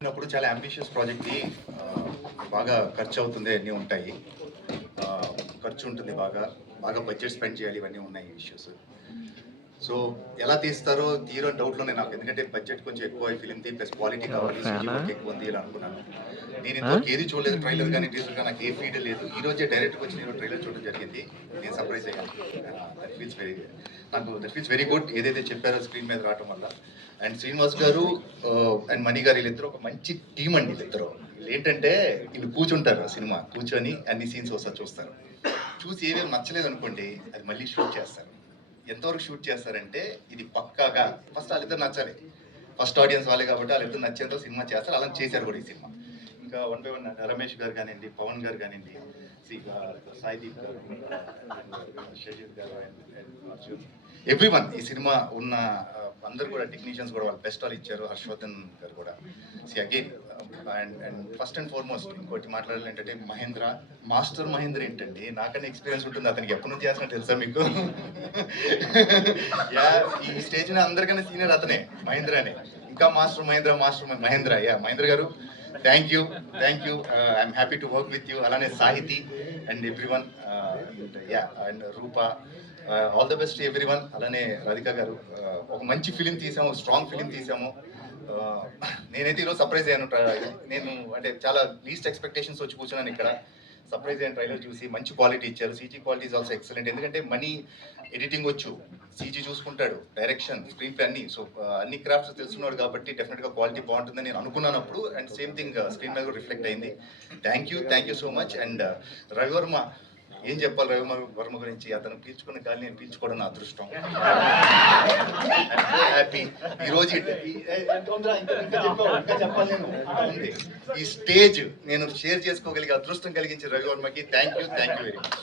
అప్పుడు చాలా అంబిషియస్ ప్రాజెక్ట్‌కి బాగా ఖర్చు అవుతుంది, అన్నీ ఉంటాయి. ఖర్చు ఉంటుంది బాగా. బాగా బడ్జెట్ స్పెండ్ చేయాలి, ఇవన్నీ ఉన్నాయి ఇష్యూస్. సో ఎలా తీస్తారో తీరో డౌట్‌లోనే నాకు. ఎందుకంటే బడ్జెట్ కొంచెం ఎక్కువ ఫిల్మ్‌ది, ప్లస్ క్వాలిటీ కావాలి, సీజీ ఫ్యానా? వర్క్ ఎక్కువ ఉంది ఇలా అనుకున్నాను. నేను ఆ? ఇంతవరకు ఏది చూడలేదు, ట్రైలర్ కానీ, టీజర్ కానీ నాకు ఏ ఫీడ్ లేదు. ఈ రోజే డైరెక్ట్‌గా వచ్చి నేను ట్రైలర్ చూడడం జరిగింది. నేను సర్ప్రైజ్ అయ్యాను. That feels very good. ఏదైతే చెప్పారో స్క్రీన్ మీద రావటం వల్ల. అండ్ శ్రీనివాస్ గారు అండ్ మణి గారు వీళ్ళిద్దరు ఒక మంచి టీం అండి. వీళ్ళిద్దరు ఏంటంటే వీళ్ళు కూర్చుంటారు, సినిమా కూర్చొని అన్ని సీన్స్ ఒకసారి చూస్తారు. చూసి ఏమేమి నచ్చలేదు అనుకోండి, అది మళ్ళీ షూట్ చేస్తారు. ఎంతవరకు షూట్ చేస్తారంటే ఇది పక్కాగా ఫస్ట్ వాళ్ళిద్దరు నచ్చాలి. ఫస్ట్ ఆడియన్స్ వాళ్ళే కాబట్టి వాళ్ళిద్దరు నచ్చేంత సినిమా చేస్తారు. అలా చేశారు కూడా ఈ సినిమా. ఇంకా వన్ బై వన్ రమేష్ గారు కానివ్వండి, పవన్ గారు కానివ్వండి, సాయిదీప్ గారు, షజీద్ గారు, ఎవ్రీవన్ ఈ సినిమా ఉన్న అందరు కూడా టెక్నీషియన్స్ కూడా వాళ్ళు బెస్ట్ వాళ్ళు ఇచ్చారు. హర్షవర్ధన్ గారు కూడా again and first and foremost ఇంకోటి మాట్లాడాలి ఏంటంటే మాస్టర్ మహేంద్ర ఏంటండి, నాకన్నా ఎక్స్పీరియన్స్ ఉంటుంది. అతనికి ఎప్పటి నుంచి చేస్తున్నా తెలుసా మీకు? ఈ స్టేజ్ అందరికన్నా సీనియర్ అతనే, మహేంద్రనే. ఇంకా మాస్టర్ మహేంద్ర. మహేంద్ర గారు thank you. I'm happy to work with you. అలానే Sahithi and everyone and Rupa, all the best everyone. అలానే రాధిక గారు, ఒక మంచి ఫిలిం తీసాము, స్ట్రాంగ్ ఫిలిం తీసాము. నేనైతే ఈరోజు సర్ప్రైజ్ అయ్యాను. నేను అంటే చాలా లీస్ట్ ఎక్స్పెక్టేషన్స్ వచ్చి కూర్చున్నాను ఇక్కడ. సర్ప్రైజ్ అయిన ట్రైలర్ చూసి మంచి క్వాలిటీ ఇచ్చారు. CG quality is also excellent. ఎందుకంటే మనీ ఎడిటింగ్ వచ్చు, సీజీ చూసుకుంటాడు, డైరెక్షన్, స్క్రీన్ ప్లే అన్ని. సో అన్ని క్రాఫ్ట్స్ తెలుసున్నాడు కాబట్టి డెఫినెట్గా క్వాలిటీ బాగుంటుందని నేను అనుకున్నానప్పుడు. అండ్ సేమ్ థింగ్ స్క్రీన్ మీద కూడా రిఫ్లెక్ట్ అయింది. Thank you so much. And Ravi Varma, ఏం చెప్పాలి రవివర్మ గురించి? అతను పీల్చుకున్న గాలి నేను పీల్చుకోవడం నా అదృష్టం. హ్యాపీ ఈరోజు చెప్పాలి నేను. ఈ స్టేజ్ నేను షేర్ చేసుకోగలిగే అదృష్టం కలిగించే రవివర్మకి థ్యాంక్ యూ వెరీ మచ్.